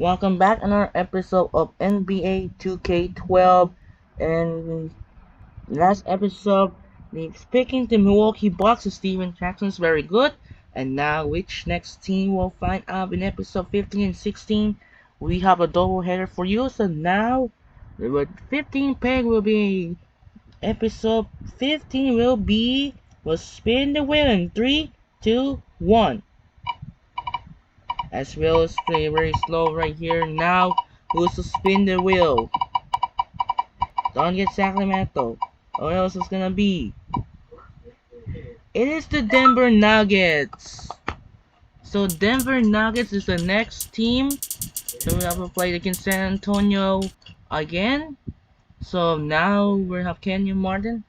Welcome back another episode of NBA 2K12. And last episode, speaking to Milwaukee Bucks, Steven Jackson's very good. And now, which next team we'll find out in episode 15 and 16. We have a double header for you. So now, the 15 peg will be episode 15 will be. We'll spin the wheel in 3, 2, 1. As well as play very slow right here. Now, who's to spin the wheel? Don't get Sacramento. What else is gonna be? It is the Denver Nuggets. So Denver Nuggets is the next team. So we have to play against San Antonio again. So now we have Kenyon Martin.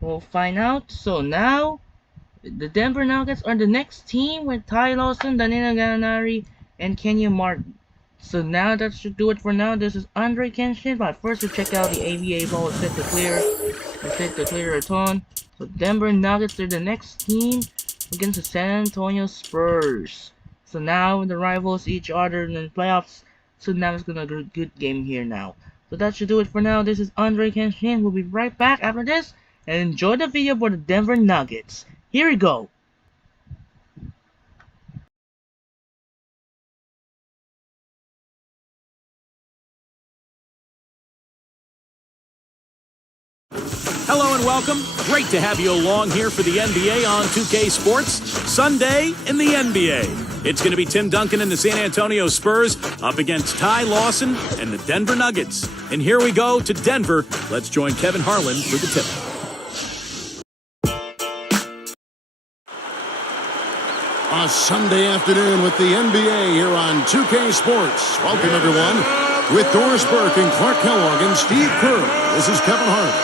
We'll find out. So now the Denver Nuggets are the next team with Ty Lawson, Danilo Gallinari, and Kenyon Martin. So now that should do it for now. This is Andre Kenshin, but first we check out the ABA ball set to clear. Set to clear a ton. So Denver Nuggets are the next team against the San Antonio Spurs. So now the rivals each other in the playoffs. So now it's gonna be a good game here now. So that should do it for now. This is Andre Kenshin. We'll be right back after this. And enjoy the video for the Denver Nuggets. Here we go. Hello and welcome. Great to have you along here for the NBA on 2K Sports. Sunday in the NBA. It's going to be Tim Duncan and the San Antonio Spurs up against Ty Lawson and the Denver Nuggets. And here we go to Denver. Let's join Kevin Harlan for the tip. A Sunday afternoon with the NBA here on 2K Sports. Welcome, everyone. With Doris Burke and Clark Kellogg and Steve Kerr, this is Kevin Harlan.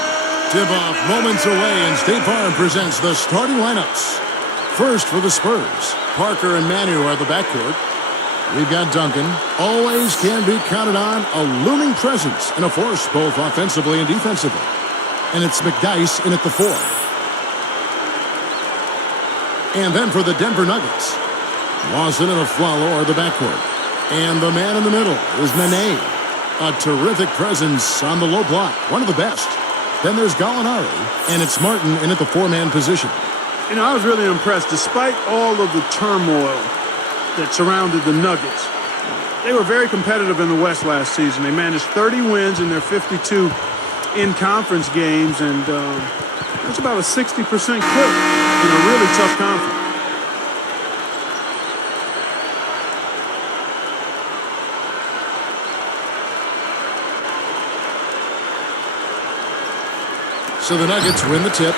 Tip-off moments away, and State Farm presents the starting lineups. First for the Spurs, Parker and Manu are the backcourt. We've got Duncan, always can be counted on, a looming presence and a force both offensively and defensively. And it's McDyess in at the 4. And then for the Denver Nuggets, Lawson and Afflalo are the backcourt. And the man in the middle is Nene, a terrific presence on the low block, one of the best. Then there's Gallinari, and it's Martin in at the 4-man position. You know, I was really impressed. Despite all of the turmoil that surrounded the Nuggets, they were very competitive in the West last season. They managed 30 wins in their 52 in-conference games, and that's about a 60% clip in a really tough conference. So the Nuggets win the tip.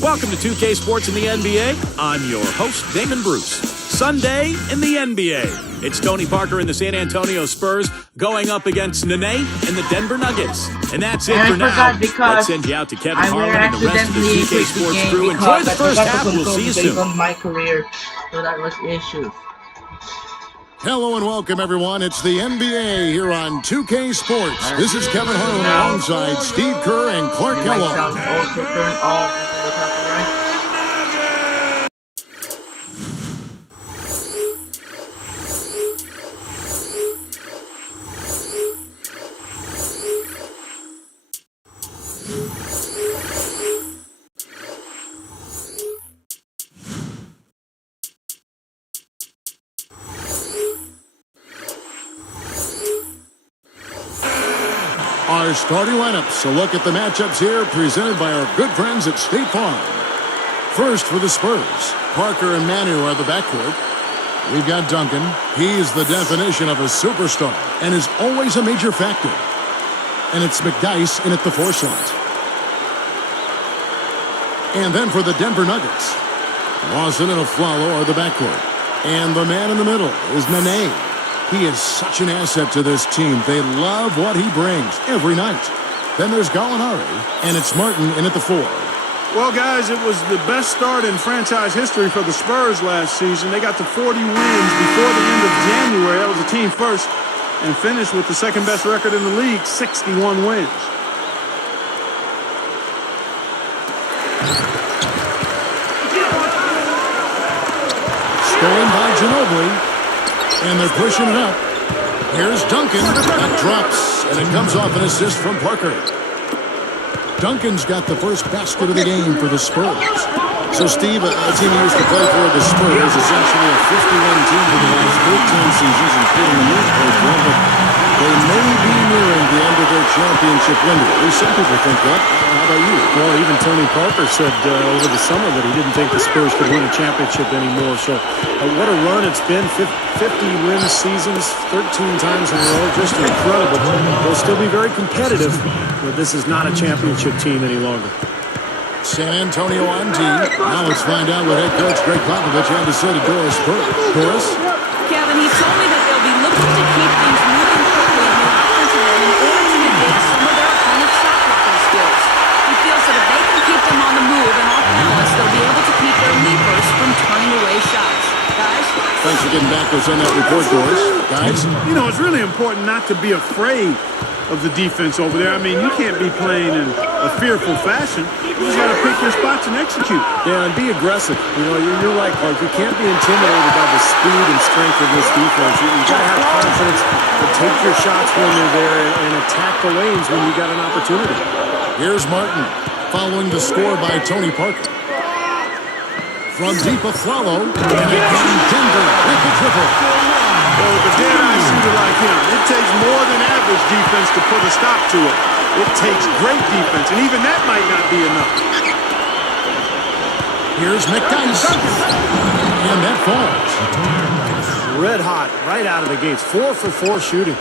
Welcome to 2K Sports in the NBA. I'm your host, Damon Bruce. Sunday in the NBA. It's Tony Parker and the San Antonio Spurs going up against Nene and the Denver Nuggets. And that's it for now. Let's send you out to Kevin Harlan and the rest of the 2K Sports crew. Enjoy the first half. We'll see you soon. On my career, so that was issues. Hello and welcome, everyone. It's the NBA here on 2K Sports. This is Kevin Harlan alongside Steve Kerr and Clark Kellogg. Also turn off the copyright. Our starting lineups. A look at the matchups here presented by our good friends at State Farm. First for the Spurs, Parker and Manu are the backcourt. We've got Duncan. He's the definition of a superstar and is always a major factor. And it's McDyess in at the 4 slot. And then for the Denver Nuggets, Lawson and Aflalo are the backcourt. And the man in the middle is Nene. He is such an asset to this team. They love what he brings every night. Then there's Gallinari, and it's Martin in at the 4. Well, guys, it was the best start in franchise history for the Spurs last season. They got to 40 wins before the end of January. That was a team first, and finished with the second best record in the league, 61 wins. Scoring by Ginobili. And they're pushing it up. Here's Duncan. That drops, and it comes off an assist from Parker. Duncan's got the first basket of the game for the Spurs. So, Steve, a team he used to play for, the Spurs, essentially a 51 team for the last 13 seasons, including the year before, but they may be nearing the end of their championship window. At least some people think that. How about you? Well, even Tony Parker said over the summer that he didn't think the Spurs could win a championship anymore. So what a run it's been. 50-win seasons, 13 times in a row. Just incredible. They'll still be very competitive, but this is not a championship team any longer. San Antonio on D. Now let's find out what head coach Greg Popovich had to say to Doris Burke. Doris? Kevin, he told me that they'll be looking to keep things moving quickly in the offensive end in order to negate some of their opponent's shot blocking skills. He feels that if they can keep them on the move and off balance, they'll be able to keep their leapers from turning away shots. Guys? Thanks for getting back to us on that report, Doris. Guys? You know, it's really important not to be afraid of the defense over there. I mean, you can't be playing in a fearful fashion. You just got to pick your spots and execute. Yeah, and be aggressive. You know, you're right, Clark. You can't be intimidated by the speed and strength of this defense. You got to have confidence to take your shots when they're there and attack the lanes when you got an opportunity. Here's Martin, following the score by Tony Parker. From deep Aflalo, and again Denver with the triple. Well, with a dead-eye shooter like him, it takes more than average defense to put a stop to it. It takes great defense, and even that might not be enough. Here's McDyess, and that falls. Red hot right out of the gates. 4 for 4 shooting.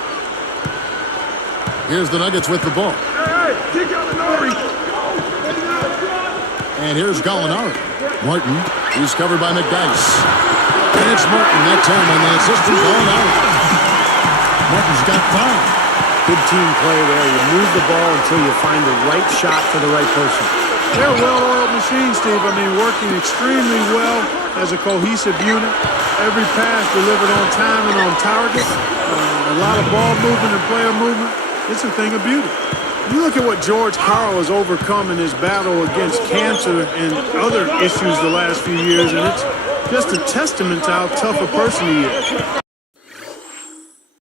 Here's the Nuggets with the ball. Hey, kick out Gallinari. And here's Gallinari. Martin, he's covered by McDyess. And it's Martin that time on the assist from Gallinari. Martin's got 5. Good team play there. You move the ball until you find the right shot for the right person. They're a well-oiled machine, Steve. I mean, working extremely well as a cohesive unit. Every pass delivered on time and on target. A lot of ball movement and player movement. It's a thing of beauty. You look at what George Karl has overcome in his battle against cancer and other issues the last few years, and it's just a testament to how tough a person he is.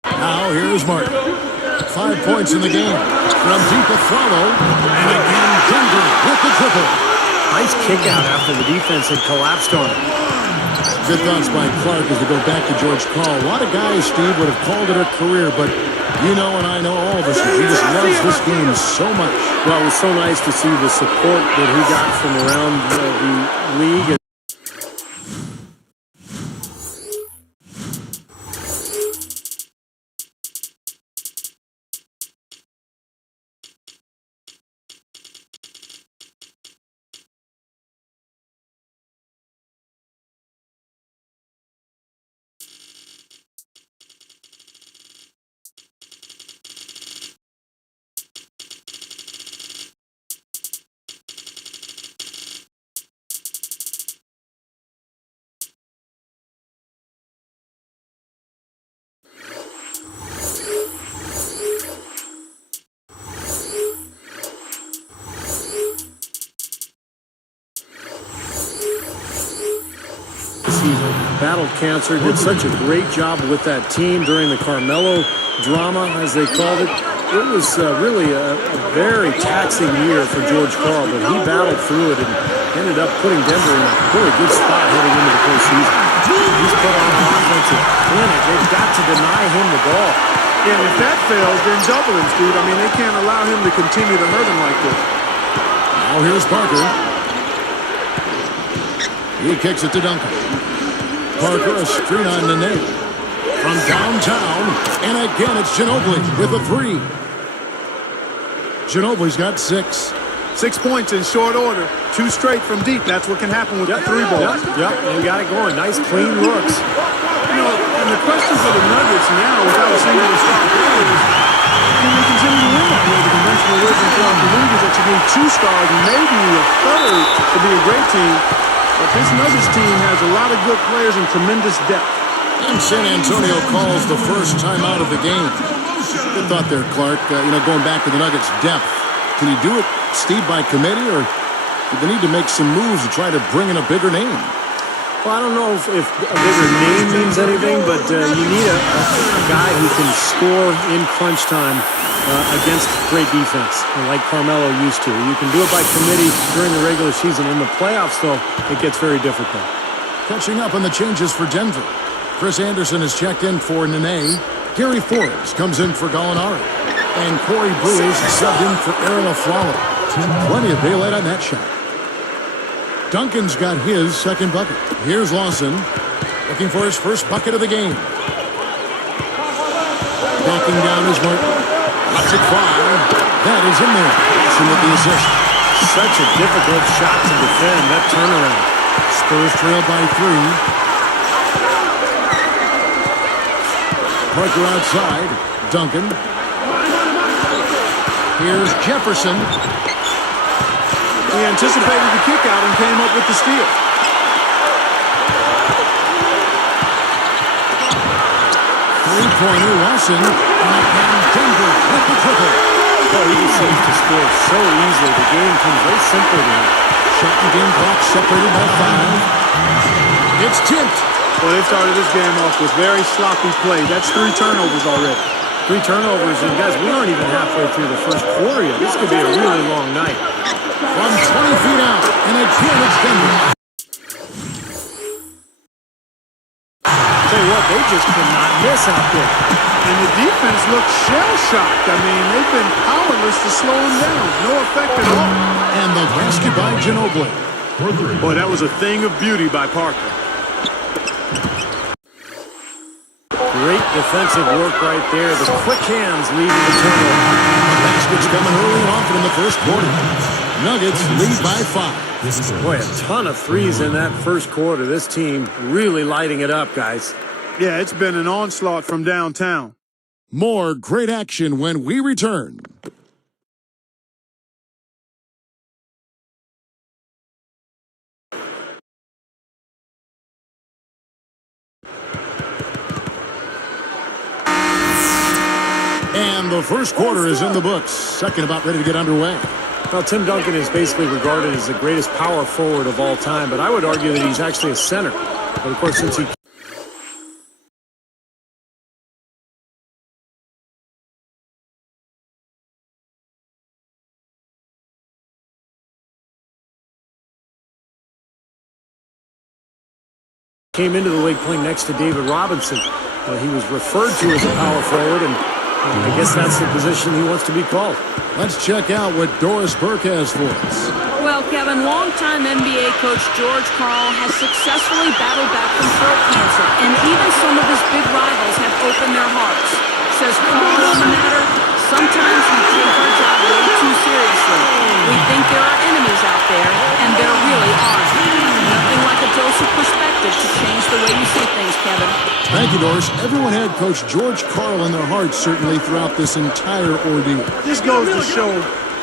Now here's Martin. 5 points in the game. From deep Aflalo, and again Denver with the triple. Nice kick out after the defense had collapsed on it. Good thoughts by Clark as we go back to George Karl. A lot of guys, Steve, would have called it a career, but you know and I know all of us, he just loves this game so much. Well, it was so nice to see the support that he got from around the league. battled cancer, did such a great job with that team during the Carmelo drama, as they called it. It was really a very taxing year for George Karl, but he battled through it and ended up putting Denver in a really good spot heading into the postseason. He's put on an offensive clinic. They've got to deny him the ball. Yeah, and if that fails, then double him, Steve. I mean, they can't allow him to continue to hurt him like this. Now here's Parker. He kicks it to Duncan. Parker, a screen on Nene. From downtown, and again it's Ginobili with a three. Ginobili's got 6. 6 points in short order. 2 straight from deep. That's what can happen with the 3 ball. Yep, they got it going. Nice, clean looks. You know, and the question for the Nuggets now, without a single star player, is can they continue to win that way? The conventional wisdom throughout the league is that you need 2 stars, maybe a third to be a great team. But this Nuggets team has a lot of good players and tremendous depth. And San Antonio calls the first time out of the game. Good thought there, Clark. Going back to the Nuggets' depth. Can you do it, Steve, by committee, or do they need to make some moves to try to bring in a bigger name? Well, I don't know if a bigger name means anything, but you need a guy who can score in crunch time against great defense, like Carmelo used to. You can do it by committee during the regular season. In the playoffs, though, it gets very difficult. Catching up on the changes for Denver. Chris Anderson has checked in for Nene. Gary Forbes comes in for Gallinari. And Corey Brewer subbed in for Aaron Aflalo. Plenty of daylight on that shot. Duncan's got his second bucket. Here's Lawson, looking for his first bucket of the game. Backing down is Martin. Lets it fly. That is in there. Lawson with the assist. Such a difficult shot to defend, that turnaround. Spurs trailed by 3. Parker outside. Duncan. Here's Jefferson. He anticipated the kick out and came up with the steal. Three-pointer, Lawson. And Denver with the triple. Oh, he just seems to score so easily. The game comes very simple to him. Shot and game clock separated by 5. It's tipped. Well, they started this game off with very sloppy play. That's 3 turnovers already. 3 turnovers, and guys, we aren't even halfway through the first quarter yet. This could be a really long night. From 20 feet out, and again it's Denver. Tell you what, they just cannot miss out there. And the defense looks shell-shocked. I mean, they've been powerless to slow him down. No effect at all. And the basket by Ginobili. Boy, that was a thing of beauty by Parker. Great defensive work right there. The quick hands leading the turnover. Basket's coming early and often in the first quarter. Nuggets lead by 5. Boy, a ton of threes in that first quarter. This team really lighting it up, guys. Yeah, it's been an onslaught from downtown. More great action when we return. And the first quarter is in the books. Second about ready to get underway. Well, Tim Duncan is basically regarded as the greatest power forward of all time, but I would argue that he's actually a center. But of course, since he came into the league playing next to David Robinson, he was referred to as a power forward, and I guess that's the position he wants to be called. Let's check out what Doris Burke has for us. Well, Kevin, longtime NBA coach George Karl has successfully battled back from throat cancer, and even some of his big rivals have opened their hearts. Says Karl on the matter, sometimes we take our job way too seriously. We think there are enemies out there, and there really aren't. Nothing like a dose of perspective to change the way you see things, Kevin. Thank you, Doris. Everyone had Coach George Karl in their hearts, certainly, throughout this entire ordeal. This goes to show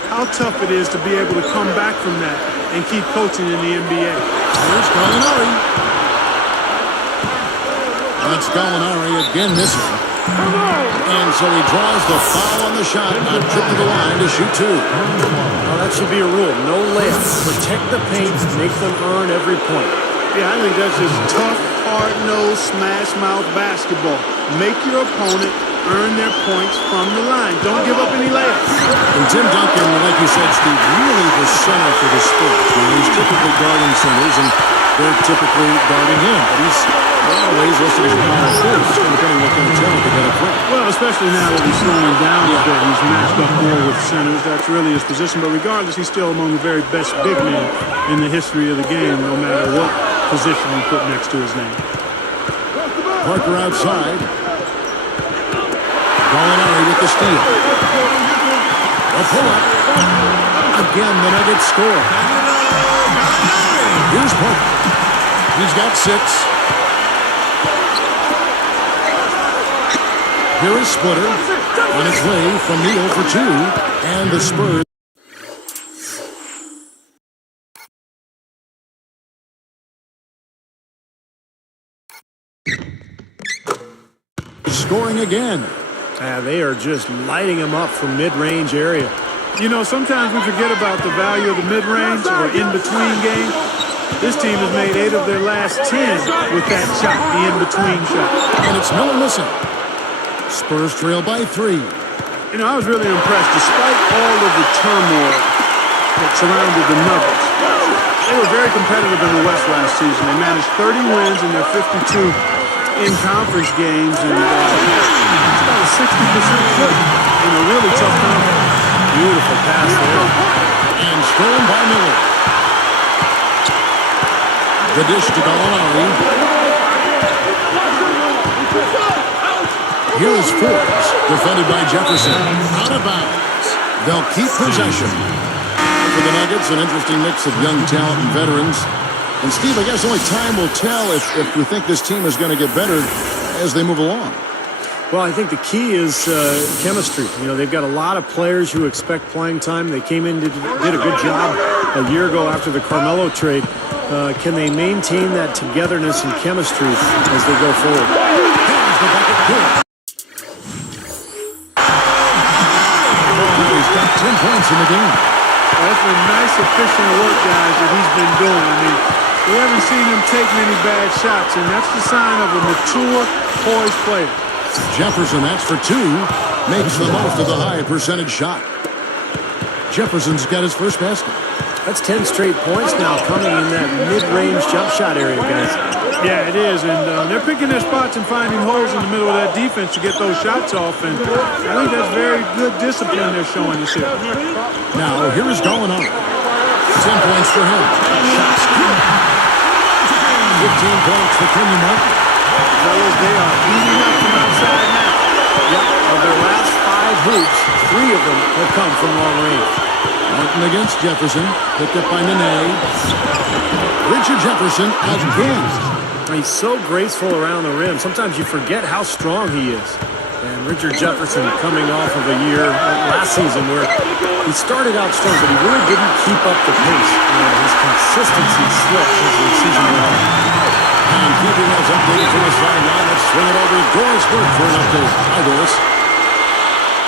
how tough it is to be able to come back from that and keep coaching in the NBA. Here's Gallinari. That's Gallinari again missing. And so he draws the foul on the shot, not trip to the line to shoot 2. Well, that should be a rule. No layups. Protect the paint, make them earn every point. Yeah, I think that's just tough, hard-nosed, smash-mouth basketball. Make your opponent earn their points from the line. Don't give up any layups. And Tim Duncan, like you said, Steve, really the center for the Spurs. He's typically guarding centers, and they're typically guarding him. But he's, in a lot of ways, listed as a power forward, just depending on what kind of talent they got up front. Well, especially now that he's slowing down a bit. He's matched up more with centers. That's really his position. But regardless, he's still among the very best big men in the history of the game, no matter what position you put next to his name. Parker outside. Gallinari with the steal. A pull-up. Again, the Nuggets score. Here's Parker. He's got 6. Here is Splitter. On its way from Neal for 2. And the Spurs. Scoring again. They are just lighting him up from mid-range area. You know, sometimes we forget about the value of the mid-range or in-between game. This team has made 8 of their last 10 with that shot, the in-between shot. And it's Miller missing. Spurs trail by 3. You know, I was really impressed. Despite all of the turmoil that surrounded the Nuggets, they were very competitive in the West last season. They managed 30 wins in their 52 in-conference games, and it's about a 60% clip in a really tough conference. Beautiful pass there. And stolen by Miller. The dish to Gallinari. Here is Forbes, defended by Jefferson. Out of bounds. They'll keep possession. For the Nuggets, an interesting mix of young talent and veterans. And Steve, I guess only time will tell if we think this team is going to get better as they move along. Well, I think the key is chemistry. You know, they've got a lot of players who expect playing time. They came in, did a good job a year ago after the Carmelo trade. Can they maintain that togetherness and chemistry as they go forward? He's got 10 points in the game. That's been nice, efficient work, guys, that he's been doing. I mean, we haven't seen him take many bad shots, and that's the sign of a mature, poised player. Jefferson, that's for 2, makes the most of the high percentage shot. Jefferson's got his first basket. That's 10 straight points now coming in that mid-range jump shot area, guys. Yeah, it is, and they're picking their spots and finding holes in the middle of that defense to get those shots off, and I think that's very good discipline they're showing this year. Now, here is Gallinari. 10 points for him. Shots good. 15 points for Kenyon Martin. Fellas, they are eating up from outside now. Yep, of their last 5 hoops, 3 of them have come from long range. Martin against Jefferson. Picked up by Nene. Richard Jefferson again. He's so graceful around the rim. Sometimes you forget how strong he is. And Richard Jefferson coming off of a year last season where he started out strong, but he really didn't keep up the pace. His consistency slipped as the season went on. And keeping us updated from the sideline, let's swing it over to Doris Burke for an update. Hi, Doris.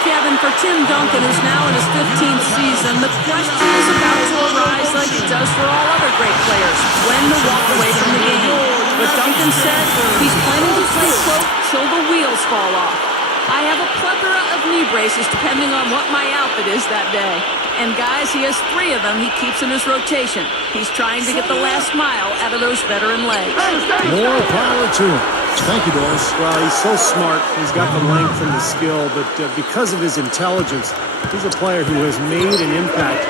Kevin, for Tim Duncan, who's now in his 15th season, the question is about to arise like it does for all other great players, when to walk away from the game. But Duncan said he's planning to play, quote, till the wheels fall off. I have a plethora of knee braces depending on what my outfit is that day. And guys, he has 3 of them he keeps in his rotation. He's trying to get the last mile out of those veteran legs. More power to him. Thank you, Doris. Well, he's so smart. He's got the length and the skill, but because of his intelligence, he's a player who has made an impact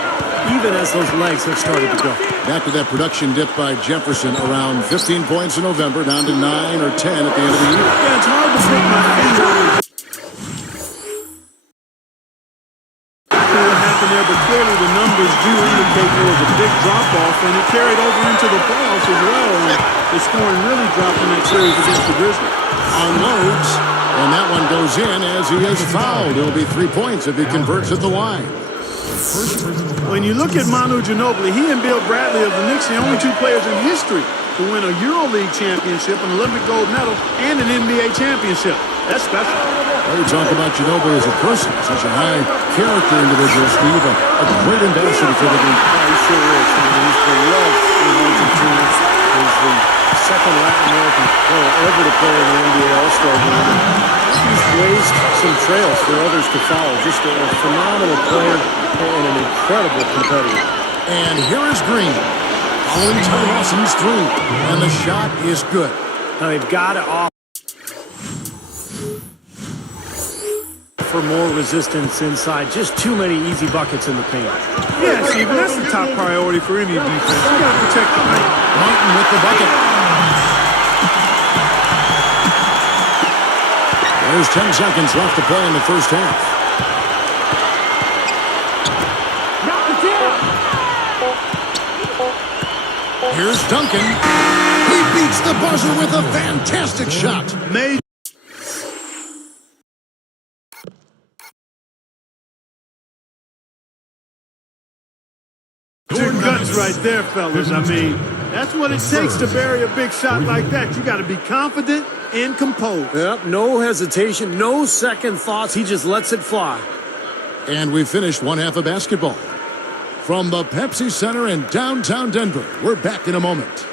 even as those legs have started to go. Back to that production dip by Jefferson, around 15 points in November, down to 9 or 10 at the end of the year. Yeah, it's hard to put my finger on what happened there, but clearly the numbers do indicate there was a big drop-off, and it carried over into the playoffs as well, and the scoring really dropped in that series against the Grizzlies. Unloads, and that one goes in as he is fouled. It'll be 3 points if he converts at the line. When you look at Manu Ginobili, he and Bill Bradley of the Knicks are the only 2 players in history to win a EuroLeague championship, an Olympic gold medal, and an NBA championship. That's special. Well, you talk about Ginobili as a person, such a high-character individual, Steve, a great ambassador for the game. Yeah, he sure is. I mean, he's beloved in Argentina. He's the second Latin American player in the NBA All-Star game. He's blazed some trails for others to follow. Just a phenomenal player and an incredible competitor. And here is Green. Following Ty Lawson's three. And the shot is good. Now they've got to offer more resistance inside. Just too many easy buckets in the paint. Yeah, Stephen, that's the top priority for any defense. You got to protect the paint. Martin with the bucket. There's 10 seconds left to play in the first half. Here's Duncan. He beats the buzzer with a fantastic shot. Made your guts right there, fellas. I mean, that's what it takes to bury a big shot like that. You got to be confident and composed. Yep, no hesitation, no second thoughts. He just lets it fly. And we finished one half of basketball. From the Pepsi Center in downtown Denver, we're back in a moment.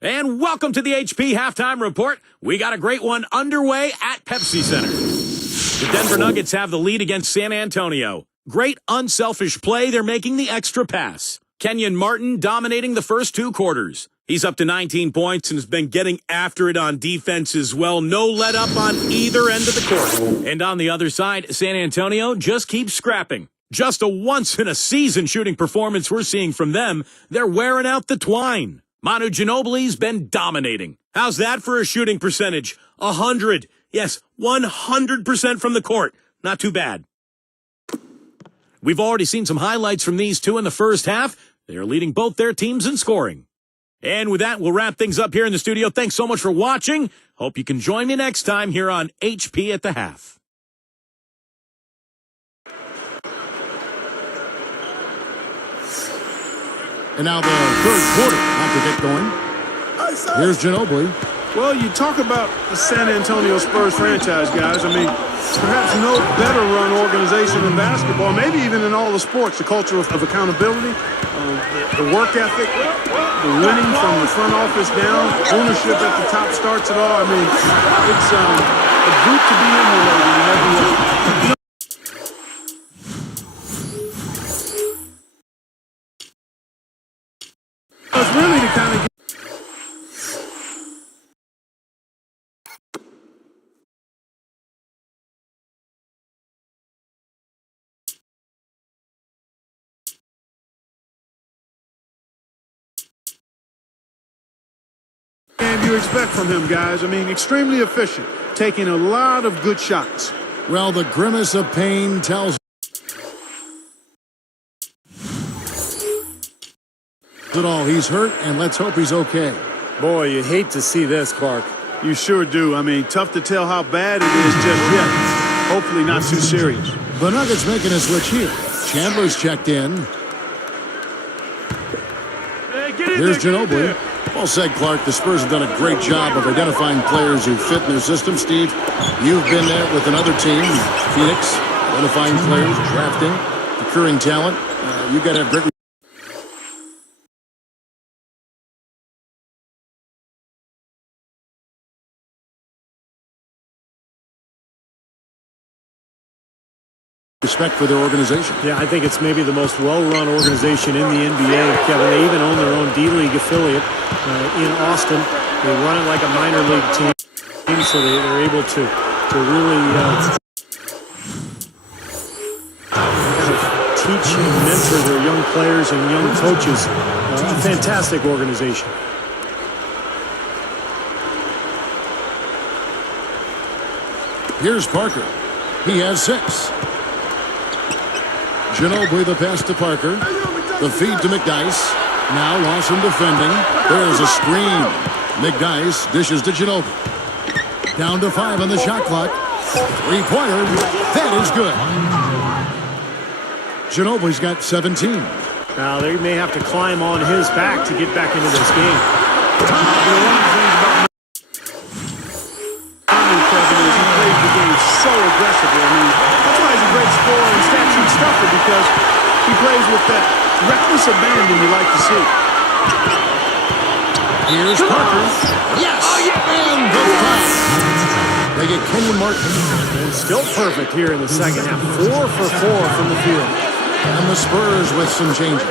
And welcome to the HP Halftime Report. We got a great one underway at Pepsi Center. The Denver Nuggets have the lead against San Antonio. Great unselfish play. They're making the extra pass. Kenyon Martin dominating the first two quarters. He's up to 19 points and has been getting after it on defense as well. No let up on either end of the court. And on the other side, San Antonio just keeps scrapping. Just a once-in-a-season shooting performance we're seeing from them. They're wearing out the twine. Manu Ginobili's been dominating. How's that for a shooting percentage? 100. Yes, 100% from the court. Not too bad. We've already seen some highlights from these two in the first half. They're leading both their teams in scoring. And with that, we'll wrap things up here in the studio. Thanks so much for watching. Hope you can join me next time here on HP at the Half. And now the third quarter about to get going. Here's Ginobili. Well, you talk about the San Antonio Spurs franchise, guys. I mean, perhaps no better run organization in basketball, maybe even in all the sports. The culture of accountability, the work ethic, the winning from the front office down, ownership at the top starts it all. I mean, it's a group to be emulated in every way. It's really the kind of you expect from him, guys. I mean, extremely efficient, taking a lot of good shots. Well, the grimace of pain tells it all. He's hurt, and let's hope he's okay. Boy, you hate to see this, Clark. You sure do. I mean, tough to tell how bad it is just yet. Hopefully not too serious. The Nuggets making a switch here. Chandler's checked in. Hey, get in Here's there, get in Ginobili. Well said, Clark. The Spurs have done a great job of identifying players who fit in their system. Steve, you've been there with another team, Phoenix, identifying players, drafting, procuring talent. You've got to have great respect for their organization. Yeah, I think it's maybe the most well-run organization in the NBA, Kevin. They even own their own D-League affiliate in Austin. They run it like a minor league team, so they're able to really kind of teach and mentor their young players and young coaches. A fantastic organization. Here's Parker. He has 6. Ginobili the pass to Parker. The feed to McDyess. Now Lawson defending. There's a screen. McDyess dishes to Ginobili. Down to 5 on the shot clock. Three-pointer. That is good. Ginobili's got 17. Now they may have to climb on his back to get back into this game. So aggressively. I mean, that's why he's a great scorer and stat sheet stuffer, because he plays with that reckless abandon you like to see. Here's Parker. Yes! And the foul. They get Kenyon Martin. And still perfect here in the second half. 4 for 4 from the field. And the Spurs with some changes.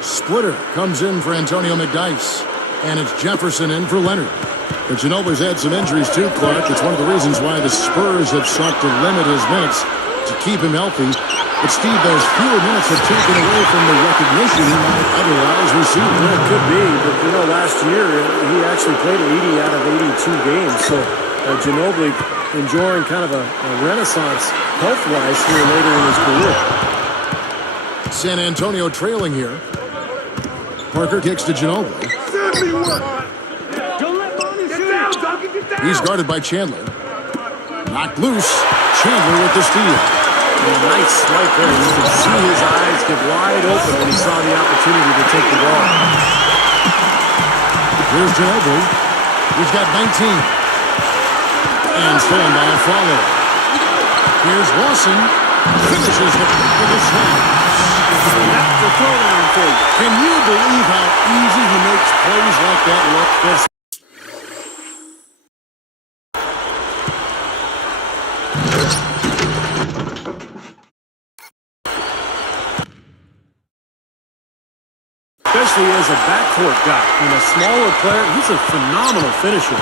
Splitter comes in for Antonio McDyess. And it's Jefferson in for Leonard. But Ginobili's had some injuries too, Clark. It's one of the reasons why the Spurs have sought to limit his minutes to keep him healthy. But Steve, those fewer minutes have taken away from the recognition he might otherwise receive. Well, it could be, but last year he actually played 80 out of 82 games. So Ginobili enjoying kind of a renaissance health-wise here later in his career. San Antonio trailing here. Parker kicks to Ginobili. He's guarded by Chandler. Knocked loose. Chandler with the steal. Nice right there. You can see his eyes get wide open when he saw the opportunity to take the ball. Here's Ginobili. He's got 19. And stolen by a follow. Here's Lawson. Finishes the pick with a slam. That's the throwdown for you. Can you believe how easy he makes plays like that look? Yes. Especially as a backcourt guy. A smaller player, he's a phenomenal finisher.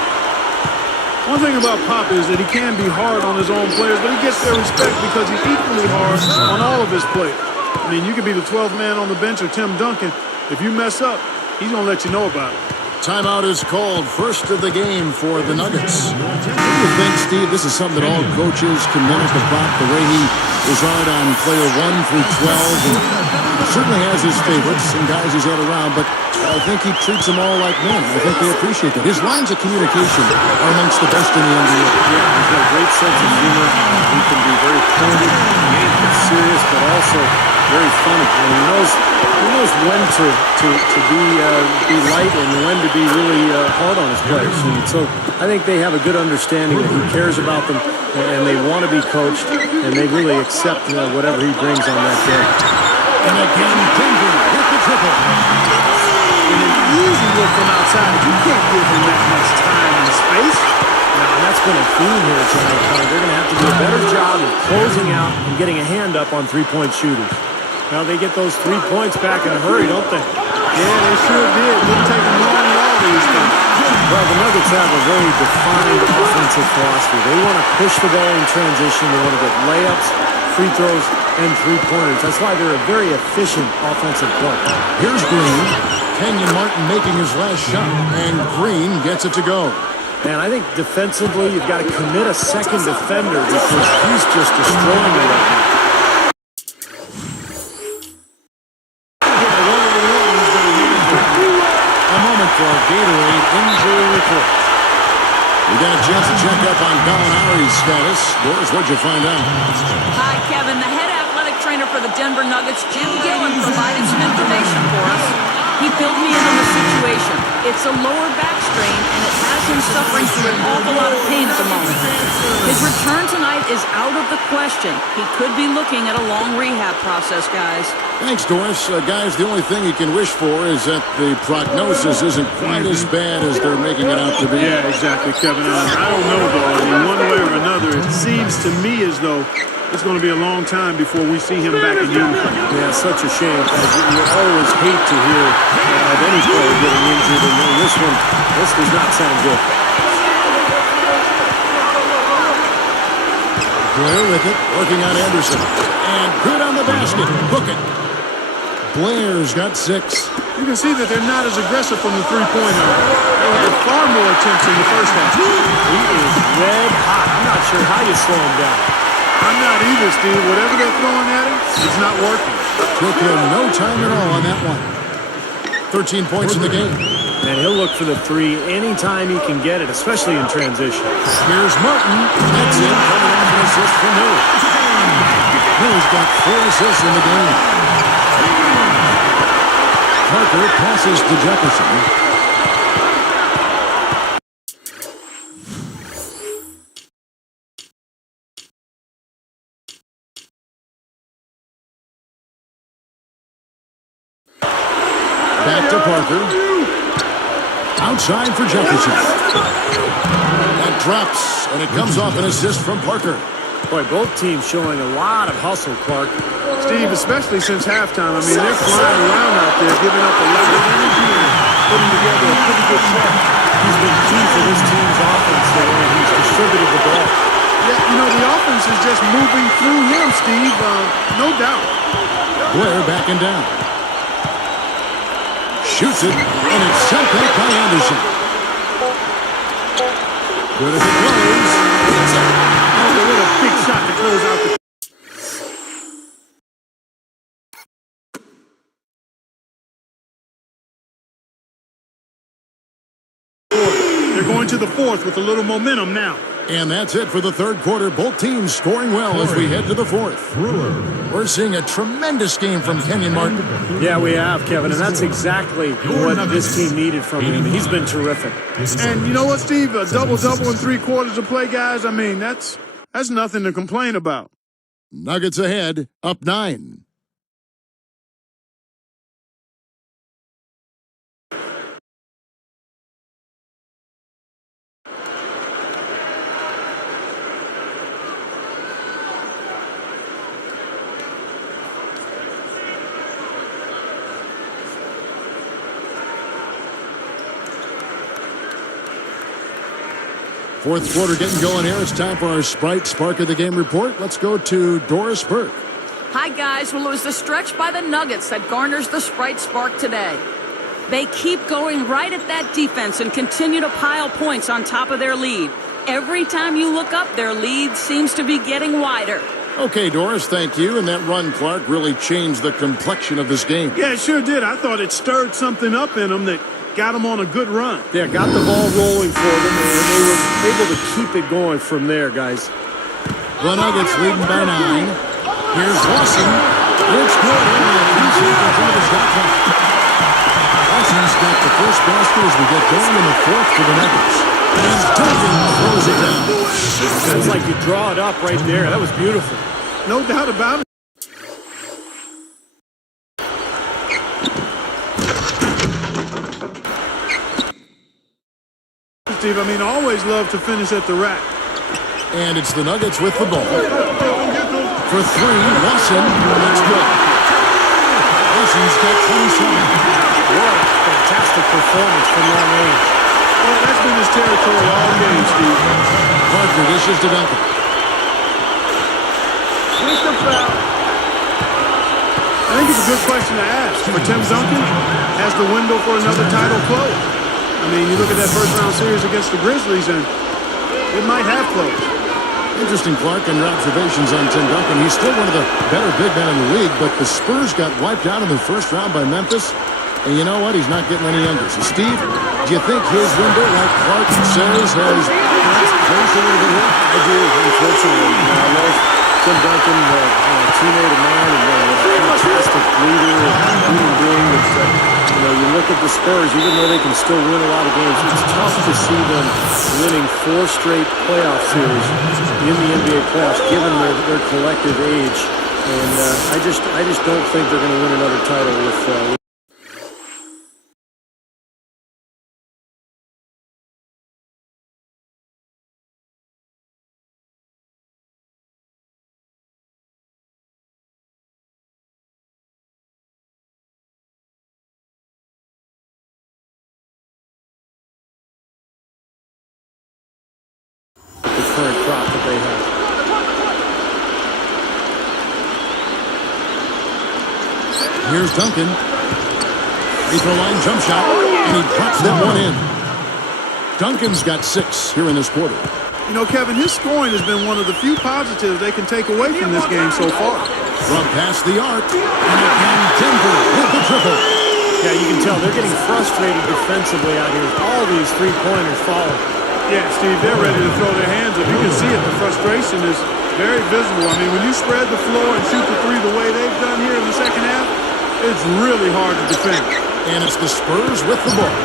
One thing about Pop is that he can be hard on his own players, but he gets their respect because he's equally hard on all of his players. I mean, you could be the 12th man on the bench or Tim Duncan. If you mess up, he's going to let you know about it. Timeout is called. First of the game for the Nuggets. What do you think, Steve? This is something that all coaches can mimic of Pop, the way he is hard on player 1 through 12. And certainly has his favorites and guys he's had around, but I think he treats them all like men. I think they appreciate that. His lines of communication are amongst the best in the NBA. Yeah, he's got a great sense of humor. He can be very pointed, serious, but also very funny. And he knows when to be light and when to be really hard on his players. And so I think they have a good understanding that he cares about them and they want to be coached and they really accept whatever he brings on that day. And again, Denver with the triple. And an easy look from outside. You can't give him that much time and space. Now, and that's been a theme here tonight. They're going to have to do a better job of closing out and getting a hand up on three-point shooters. Now, they get those 3 points back in a hurry, don't they? Yeah, they sure did. Didn't take them long at all, these things. Well, the Nuggets have a very defined offensive philosophy. They want to push the ball in transition. They want to get layups, free throws, and three-pointers. That's why they're a very efficient offensive club. Here's Green. Kenyon Martin making his last shot. And Green gets it to go. And I think defensively, you've got to commit a second defender because he's just destroying it right now. A moment for our Gatorade injury report. We got a chance to check up on Gallinari's status. Doris, what'd you find out? Hi, Kevin. The head athletic trainer for the Denver Nuggets, Jim Gillen, provided some information for us. He filled me in on the situation. It's a lower back strain, and it has him suffering through an awful lot of pain at the moment. His return tonight is out of the question. He could be looking at a long rehab process, guys. Thanks, Doris. Guys, the only thing you can wish for is that the prognosis isn't quite as bad as they're making it out to be. Yeah, exactly, Kevin. I don't know, though. I mean, one way or another, it seems to me as though it's going to be a long time before we see him back in uniform. Yeah, it's such a shame. You always hate to hear of any player getting injured, and this does not sound good. Blair with it, working on Anderson. And good on the basket. Hook it. Blair's got 6. You can see that they're not as aggressive from the three-point line. They had far more attempts in the first half. He is red hot. I'm not sure how you slow him down. I'm not either, Steve. Whatever they're throwing at him, it's not working. Took him no time at all on that one. 13 points in the game. And he'll look for the three anytime he can get it, especially in transition. Here's Martin. That's it. Coming off an assist from Miller. Miller's got 4 assists in the game. Parker passes to Jefferson. Back to Parker. Outside for Jefferson. That drops, and it comes off an assist from Parker. Boy, both teams showing a lot of hustle, Clark. Steve, especially since halftime. I mean, they're flying around out there, giving up a lot of energy and putting together a pretty good set. He's been key for this team's offense, though, and he's distributed the ball. Yeah, you know, the offense is just moving through him, Steve, no doubt. Blair backing down. Shoots it, and it's sent back by Anderson. Good as it goes. What a big shot to close out the... They're going to the fourth with a little momentum now. And that's it for the third quarter. Both teams scoring well as we head to the fourth. We're seeing a tremendous game from Kenyon Martin. Yeah, we have, Kevin, and that's exactly what this team needed from him. He's been terrific. And you know what, Steve? A double-double in 3 quarters of play, guys. I mean, that's nothing to complain about. Nuggets ahead, up 9. Fourth quarter getting going here. It's time for our Sprite Spark of the Game report. Let's go to Doris Burke. Hi, guys. Well, it was the stretch by the Nuggets that garners the Sprite Spark today. They keep going right at that defense and continue to pile points on top of their lead. Every time you look up, their lead seems to be getting wider. Okay, Doris, thank you. And that run, Clark, really changed the complexion of this game. Yeah, it sure did. I thought it stirred something up in them that got them on a good run. Yeah, got the ball rolling for them, and they were able to keep it going from there, guys. The Nuggets leading by 9. Here's Lawson. It's good. Lawson's got the first basket as we get going in the fourth for the Nuggets. And Duncan throws it down. It's like you draw it up right there. That was beautiful. No doubt about it. Steve, I mean, always love to finish at the rack. And it's the Nuggets with the ball. For 3, Lawson. That's good. Lawson's got 27. What a fantastic performance from long range. Well, that's been his territory all game, Steve. Parker dishes to Duncan. I think it's a good question to ask. For Tim Duncan, has the window for another title closed? I mean, you look at that first-round series against the Grizzlies, and it might have closed. Interesting, Clark, and your observations on Tim Duncan. He's still one of the better big men in the league, but the Spurs got wiped out in the first round by Memphis. And you know what? He's not getting any younger. So, Steve, do you think his window, like Clark says, has closed a little bit here? I do, unfortunately. I love Tim Duncan, a teammate of mine, and a fantastic leader and human being. You look at the Spurs, even though they can still win a lot of games, it's tough to see them winning 4 straight playoff series in the NBA playoffs, given their collective age. And I just don't think they're going to win another title with the current crop that they have. Here's Duncan. Free throw line jump shot, and he puts that one in. Duncan's got 6 here in this quarter. You know, Kevin, his scoring has been one of the few positives they can take away from this game so far. From past the arc, and again Denver with the triple. Yeah, you can tell they're getting frustrated defensively out here. All these three-pointers falling. Yeah, Steve, they're ready to throw their hands up. You can see it. The frustration is very visible. I mean, when you spread the floor and shoot the 3 the way they've done here in the second half, it's really hard to defend. And it's the Spurs with the ball.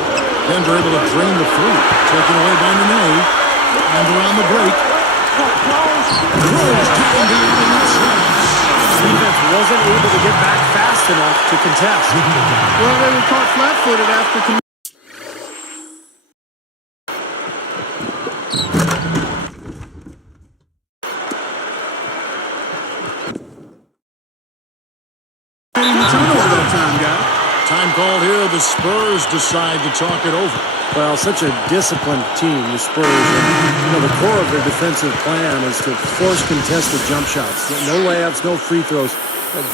Denver able to drain the 3. Taken away by Nene. And around the break. Rose taking the Defense wasn't able to get back fast enough to contest. Well, they were caught flat-footed after. turnover that time, guys. Time called here. The Spurs decide to talk it over. Well, such a disciplined team, the Spurs. And, the core of their defensive plan is to force contested jump shots. No layups, no free throws.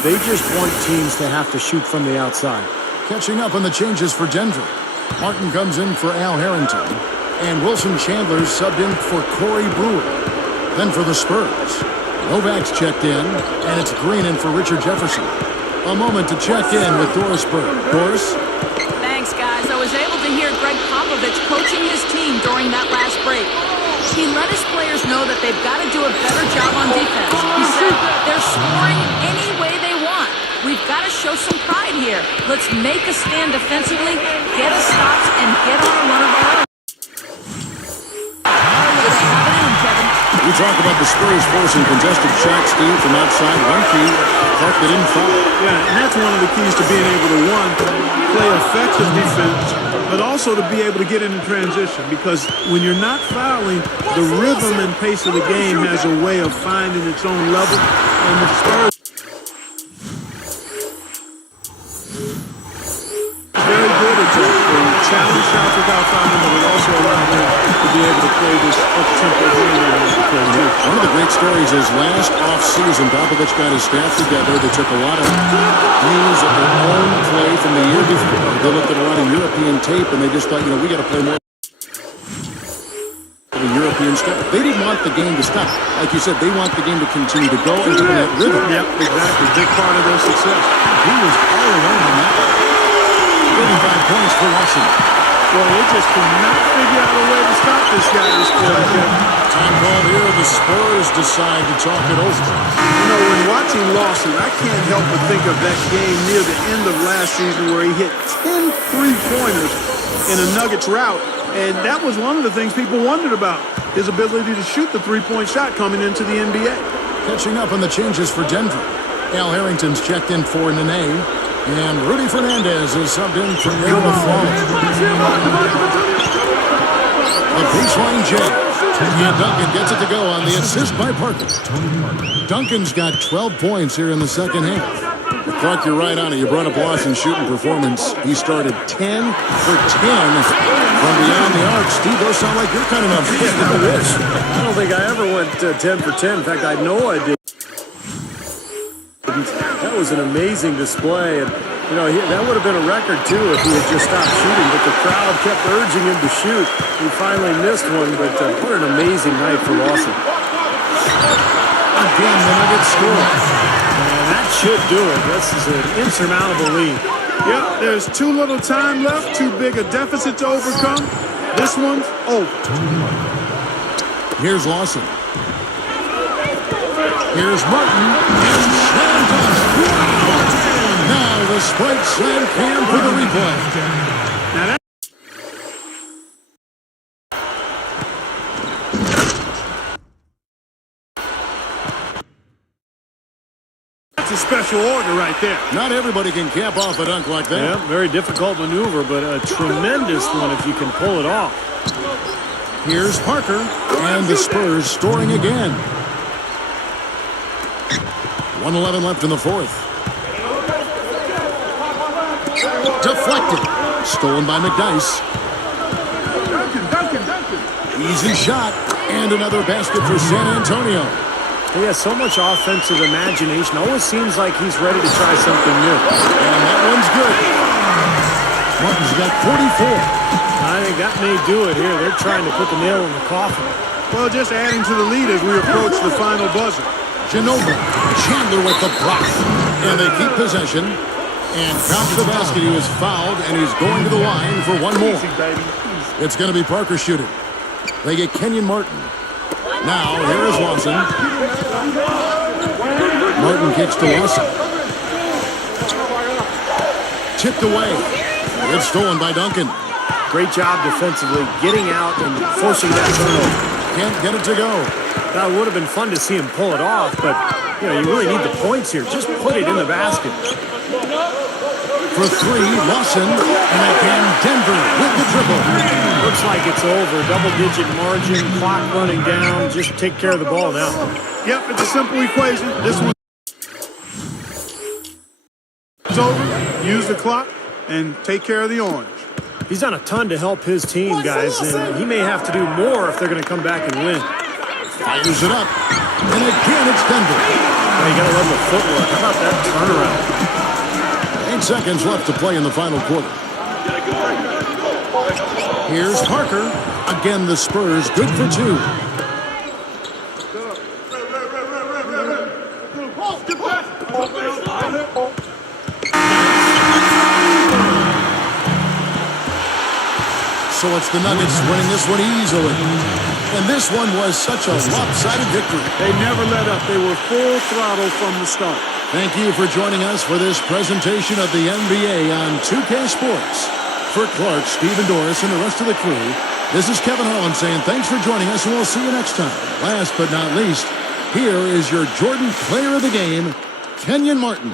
They just want teams to have to shoot from the outside. Catching up on the changes for Denver. Martin comes in for Al Harrington. And Wilson Chandler subbed in for Corey Brewer. Then for the Spurs, Novak's checked in, and it's Green in for Richard Jefferson. A moment to check in with Doris Burke. Doris? Thanks, guys. I was able to hear Greg Popovich coaching his team during that last break. He let his players know that they've got to do a better job on defense. He said they're scoring any way they want. We've got to show some pride here. Let's make a stand defensively, get us stops, and get on a run of our own. We talk about the Spurs forcing contested shots, Steve, from outside. One key, Clark, they didn't foul. Yeah, and that's one of the keys to being able to, one, play effective defense, but also to be able to get into transition. Because when you're not fouling, the rhythm and pace of the game has a way of finding its own level. And the Spurs very good at that. They challenge shots without fouling, but it also allows them to be able to play this up-tempo game. One of the great stories is last off-season, Popovich got his staff together. They took a lot of views of their own play from the year before. They looked at a lot of European tape, and they just thought, we got to play more the European stuff. They didn't want the game to stop. Like you said, they want the game to continue to go and to that rhythm. Yep, exactly. Big part of their success. He was all alone on that. 35 points for Washington. Well, they just cannot figure out a way to stop this guy this quarter. Time called here. The Spurs decide to talk it over. When watching Lawson, I can't help but think of that game near the end of last season where he hit 10 three-pointers in a Nuggets rout. And that was one of the things people wondered about, his ability to shoot the three-point shot coming into the NBA. Catching up on the changes for Denver. Al Harrington's checked in for Nene. And Rudy Fernandez is subbed in for Neil LaFleur. The baseline jam. And Duncan gets it to go on the assist by Parker. Duncan's got 12 points here in the second half. Clark, you're right on it. You brought up Lawson's shooting performance. He started 10 for 10 from beyond the arc. Steve, those sound like your kind of numbers. I wish. I don't think I ever went 10 for 10. In fact, I know I did. That was an amazing display, and that would have been a record too if he had just stopped shooting, but the crowd kept urging him to shoot. He finally missed one, but what an amazing night for Lawson. Again, the Nuggets score. And that should do it. This is an insurmountable lead. Yep, there's too little time left, too big a deficit to overcome. This one's over. Here's Lawson. Here's Martin. And slam dunk. Now the Sprite slam cam for the replay. Now that's a special order right there. Not everybody can cap off a dunk like that. Yeah, very difficult maneuver, but a tremendous one if you can pull it off. Here's Parker. And the Spurs scoring again. 1:11 left in the fourth. Deflected. Stolen by McDyess. Easy shot. And another basket for San Antonio. He has so much offensive imagination. Always seems like he's ready to try something new. And that one's good. Martin's got 44. I think that may do it here. They're trying to put the nail in the coffin. Well, just adding to the lead as we approach the final buzzer. Ginobili, Chandler with the block. And they keep possession. And counts the basket. He was fouled, and he's going to the line for one more. It's going to be Parker shooting. They get Kenyon Martin. Now, here is Lawson. Martin kicks to Lawson. Tipped away. It's stolen by Duncan. Great job defensively, getting out and forcing that turnover. Can't get it to go. That would have been fun to see him pull it off, but you really need the points here. Just put it in the basket. For three, Lawson, and again Denver with the triple. Looks like it's over. Double-digit margin, clock running down. Just take care of the ball now. Yep, it's a simple equation. This one. it's over, use the clock, and take care of the orange. He's done a ton to help his team, guys, and he may have to do more if they're going to come back and win. Fires it up. And again, it's Denver. Well, you got to love the footwork. How about that turnaround? 8 seconds left to play in the final quarter. Here's Parker. Again, the Spurs good for 2. So it's the Nuggets winning this one easily. And this one was such a lopsided victory. They never let up. They were full throttle from the start. Thank you for joining us for this presentation of the NBA on 2K Sports. For Clark, Stephen Doris, and the rest of the crew, this is Kevin Harlan saying thanks for joining us, and we'll see you next time. Last but not least, here is your Jordan Player of the Game, Kenyon Martin.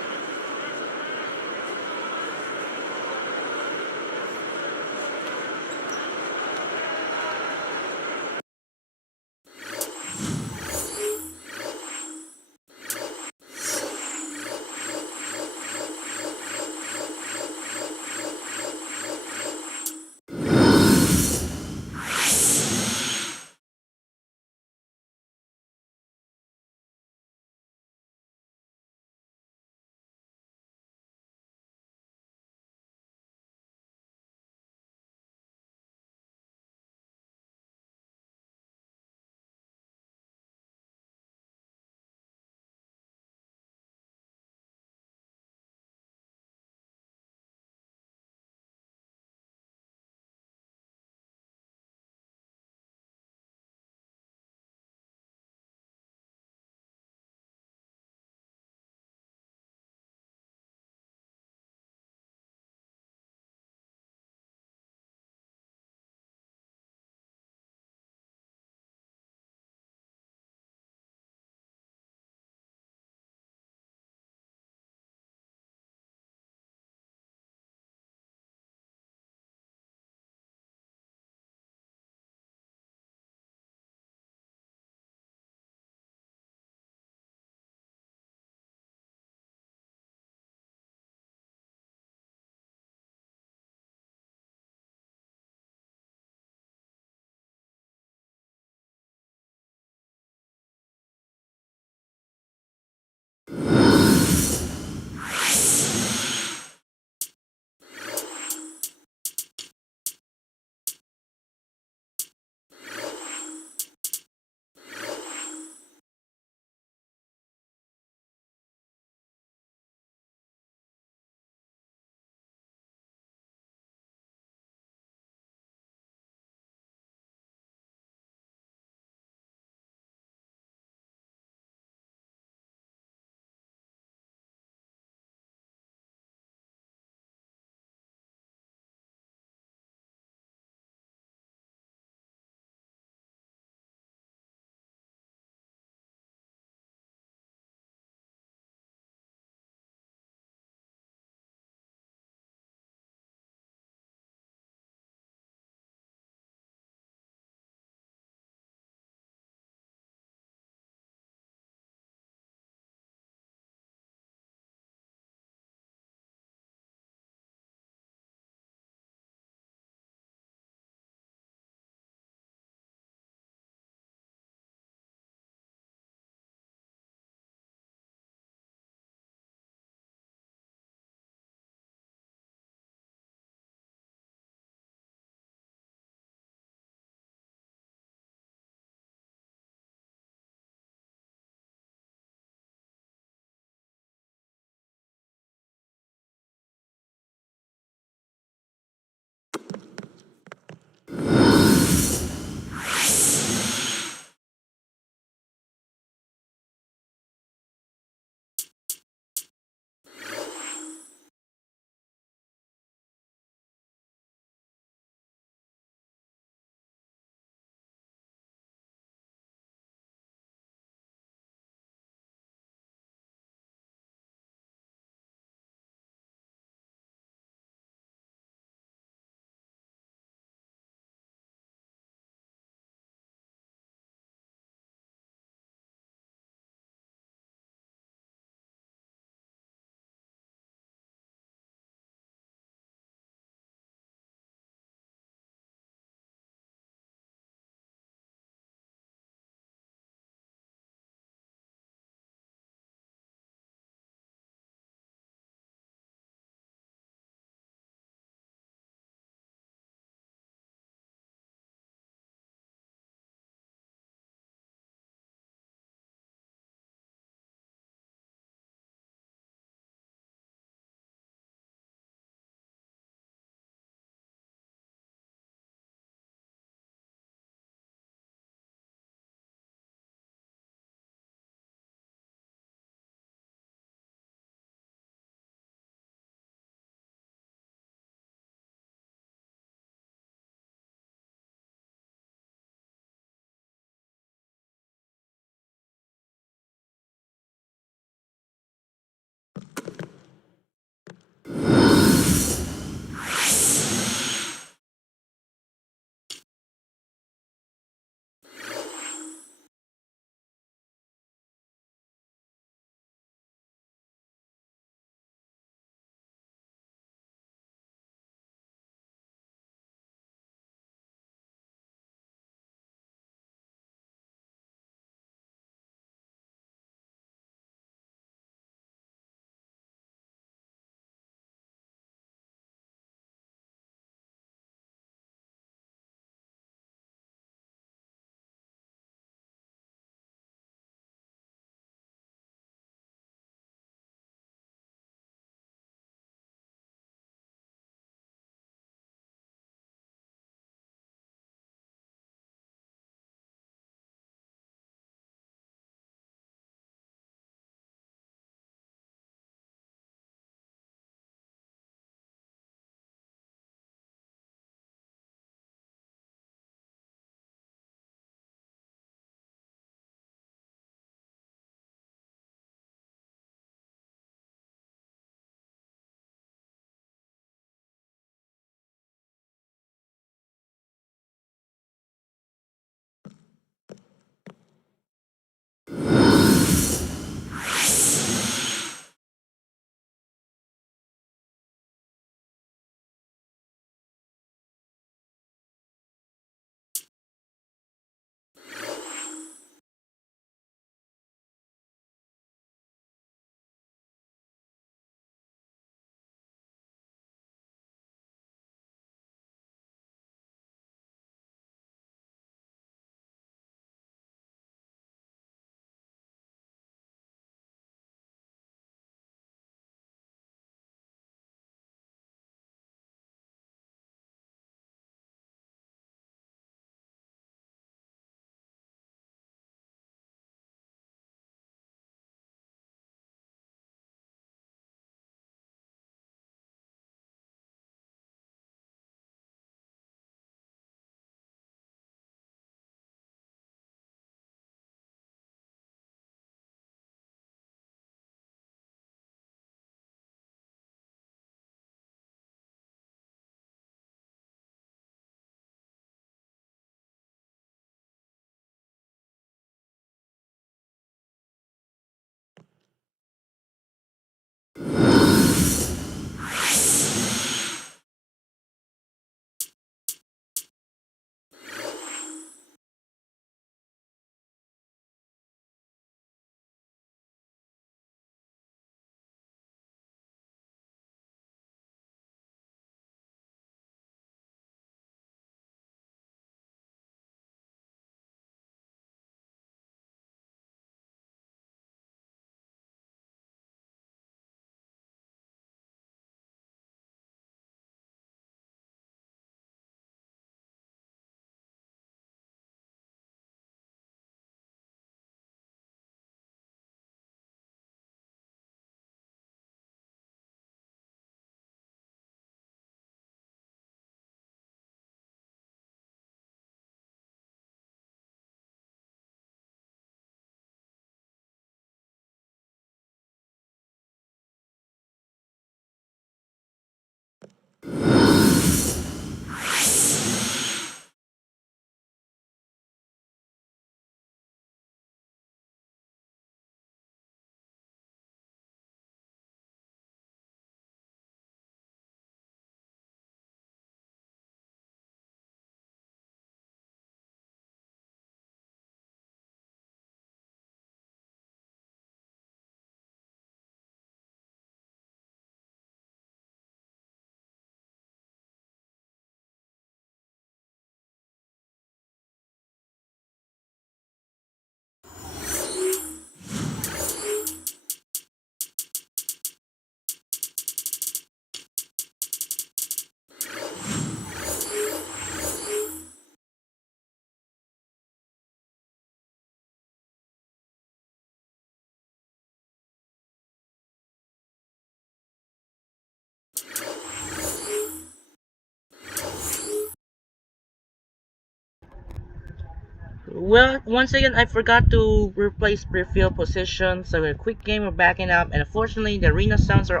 Well, once again, I forgot to replace pre-fill position, so a quick game we're backing up, and unfortunately, the arena sounds are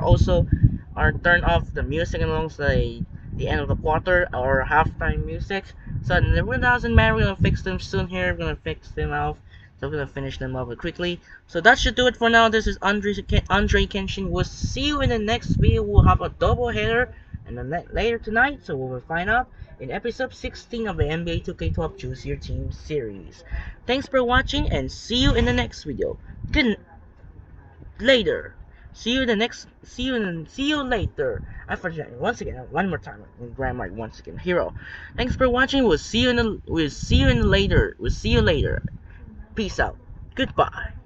turned off. The music along the end of the quarter or halftime music. So it doesn't matter. We're gonna fix them soon. Here, we're gonna fix them off. So we're gonna finish them up quickly. So that should do it for now. This is Andre Kenshin. We'll see you in the next video. We'll have a double header and then later tonight. So we will find out in episode 16 of the NBA 2K12 Choose Your Team series. Thanks for watching and see you in the next video. Later. See you later. I forget once again, one more time in grammar once again. Hero. Thanks for watching. We'll see you later. Peace out. Goodbye.